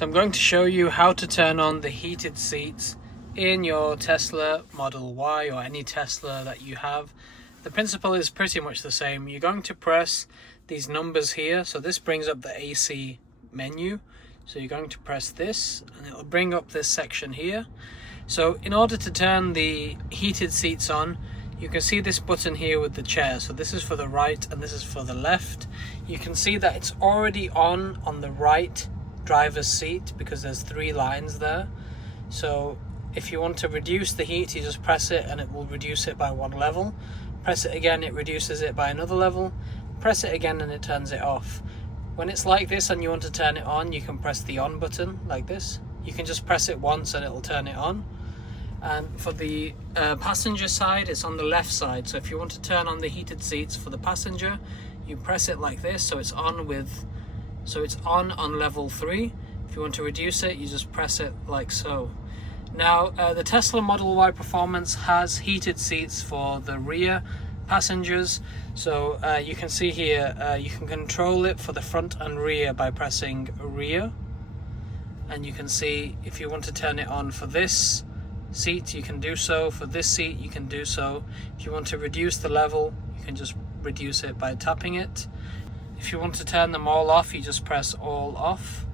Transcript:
So I'm going to show you how to turn on the heated seats in your Tesla Model Y or any Tesla that you have. The principle is pretty much the same. You're going to press these numbers here. So this brings up the AC menu. So you're going to press this and it'll bring up this section here. So in order to turn the heated seats on, you can see this button here with the chair. So this is for the right and this is for the left. You can see that it's already on the right driver's seat because there's 3 lines there. So if you want to reduce the heat, you just press it and it will reduce it by 1 level. Press it again, it reduces it by another level. Press it again and it turns it off. When it's like this and you want to turn it on, you can press the on button like this. You can just press it once and it'll turn it on. And for the passenger side, it's on the left side. So if you want to turn on the heated seats for the passenger, you press it like this, so it's on level 3. If you want to reduce it, you just press it like so. Now the Tesla Model Y Performance has heated seats for the rear passengers. So you can see here, you can control it for the front and rear by pressing rear. And you can see if you want to turn it on for this seat, you can do so. For this seat, you can do so. If you want to reduce the level, you can just reduce it by tapping it. If you want to turn them all off, you just press all off.